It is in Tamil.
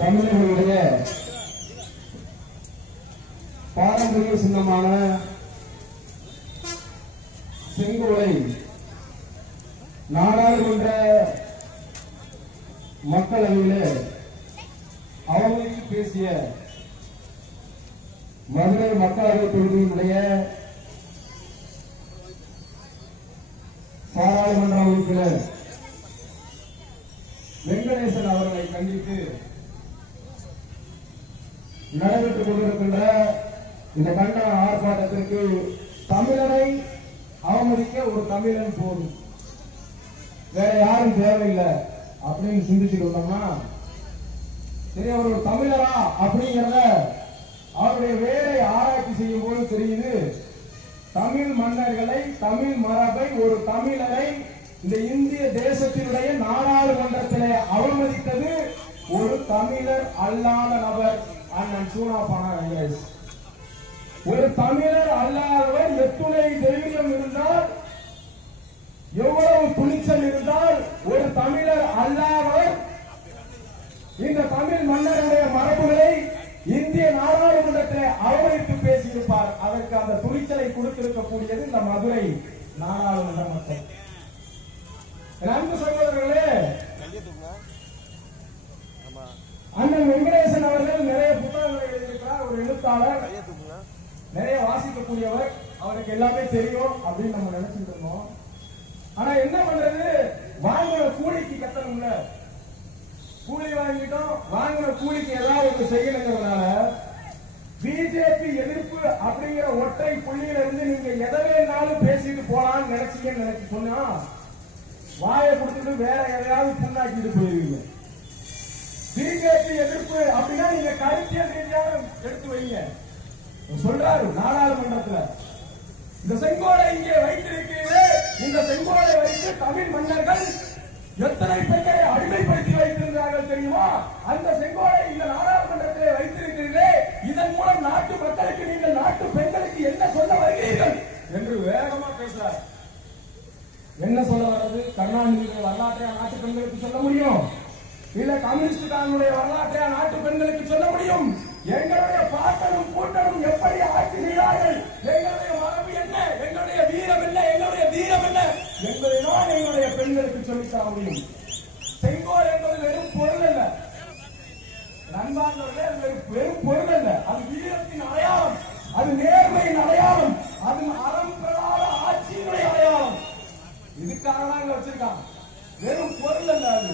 தமிழர்களுடைய பாரம்பரிய சின்னமான செங்கோலை நாடாளுமன்ற மக்களவையில் அவமதித்து பேசிய மதுரை மக்களவை தொகுதியினுடைய பாராளுமன்ற உறுப்பினர் வெங்கடேசன் அவர்களை கண்டித்து நடைபெற்றுக் கொண்டிருக்கின்ற இந்த கண்டன ஆர்ப்பாட்டத்திற்கு தமிழரை அவமதிக்க ஒரு தமிழன் போதும், வேற யாரும் தேவையில்லை அப்படின்னு சிந்திச்சுட்டு வந்தோம்னா சரி, அவர் ஒரு தமிழரா அப்படிங்கிறத அவருடைய வேலை ஆராய்ச்சி செய்யும் போது தெரியுது. தமிழ் மன்னர்களை, தமிழ் மரபை, ஒரு தமிழரை இந்த இந்திய தேசத்தினுடைய நாடாளுமன்றத்திலே அவமதித்தது ஒரு தமிழர் அல்லாத நபர் அண்ணன் சூனாபானா வெங்கடேஷ். ஒரு தமிழர் அல்லாதவர் எத்துணை தைரியம் இருந்தால், எவ்வளவு துணிச்சல் இருந்தால் ஒரு தமிழர் அல்லாதவர் இந்த தமிழ் மன்னருடைய மரபுகளை இந்திய நாடாளுமன்றத்தில் அவமதித்து பேசியிருப்பார். அதற்கு அந்த துணிச்சலை கொடுத்திருக்கக்கூடியது இந்த மதுரை நாடாளுமன்ற மக்கள். அன்பு சகோதரர்களே, அண்ணன் வெங்கடேசன் அவர்கள் நிறைய புத்தகங்களை எழுதியிருக்கிறார். ஒரு எழுத்தாளர், நிறைய வாசிக்கக்கூடியவர், அவருக்கு எல்லாமே தெரியும் அப்படின்னு நம்ம நினைச்சிட்டு இருந்தோம். ஆனா என்ன பண்றது, வாங்கின கூலிக்கு கட்டணும்ல, கூலி வாங்கிட்டோம், வாங்கின கூலிக்கு ஏதாவது ஒன்று செய்யணுங்கிறதுனால பிஜேபி எதிர்ப்பு அப்படிங்கிற ஒற்றை புள்ளியில இருந்து நீங்க எதை வேணாலும் பேசிட்டு போலான்னு நினைச்சு சொன்னா வாயை கொடுத்துட்டு வேற எதையாவது புண்ணாக்கிட்டு போயிருவீங்க. பிஜேபி எதிர்ப்பு அப்படின்னா நீங்க கருத்தியல் ரீதியாக எடுத்து வைங்க. சொல்றாரு நாடாளுமன்றத்தில், இந்த செங்கோலை இங்கே வைத்திருக்கிறீர்கள், இந்த செங்கோலை வைத்து தமிழ் மன்னர்கள் எத்தனை பெண்களை அடிமைப்படுத்தி வைத்திருந்தார்கள் தெரியுமா? அந்த செங்கோலை இந்த நாடாளுமன்றத்தில் வைத்திருக்கிறீர்களே, இதன் மூலம் நாட்டு மக்களுக்கு, நீங்கள் நாட்டு பெண்களுக்கு என்ன சொல்ல வருகிறீர்கள் என்று வேகமா பேசுறார். என்ன சொல்ல வர்றது? கருணாநிதியுடைய வரலாற்றையா நாட்டு பெண்களுக்கு சொல்ல முடியும்? இல்ல கம்யூனிஸ்டுடைய வரலாற்றையா நாட்டு பெண்களுக்கு சொல்ல முடியும்? எங்களுடைய பாட்டனும் கூட்டனும் எப்படி ஆட்சி செய்தார்கள், எங்களுடைய மரபு என்ன, எங்களுடைய வீரம் என்ன, எங்களுடைய தீரம் என்ன என்பதைதான் எங்களுடைய பெண்களுக்கு சொல்லித்தர முடியும். செங்கோல் என்பது வெறும் பொருள் அல்ல, நண்பார்களே, வெறும் பொருள் அல்ல, அது வீரத்தின் அடையாளம், அது நேர்மையின் அடையாளம், அது அறம் பெறாத ஆட்சியினுடைய அடையாளம். இதுக்காக தான் இங்க வச்சிருக்காங்க. வெறும் பொருள் அல்ல அது.